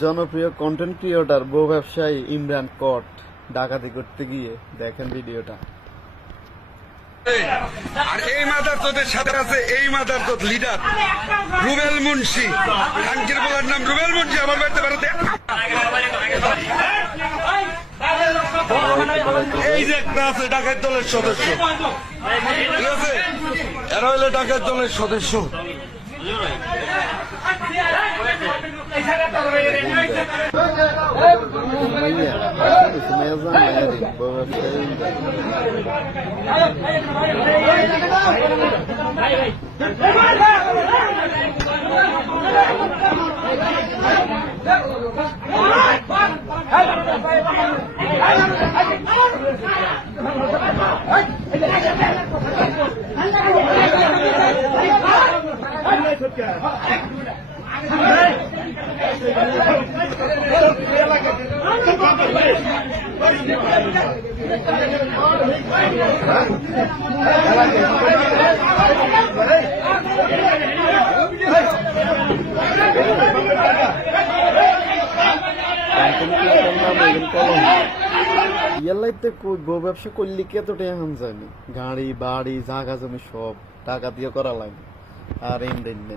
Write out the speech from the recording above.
জনপ্রিয় content creator বউ ব্যবসায়ী ইমরান কট ডাকাতি করতে গিয়ে দেখেন ভিডিওটা। আর এই মাদারচোদের সাথে আছে এই মাদারচোদ লিডার রুবেল মুন্সি, খানকির বলার নাম রুবেল মুন্সি। আমার বাড়িতে বেড়াতে এই যে একটা আছে ডাকাত দলের সদস্য, ঠিক আছে, এরা হইলে ডাকাত দলের সদস্য। বউ ব্যবসা করলে কি এত টাকা হান যায়নি, গাড়ি বাড়ি জাগা জমি সব টাকা দিয়ে করা লাগে। আর এমনি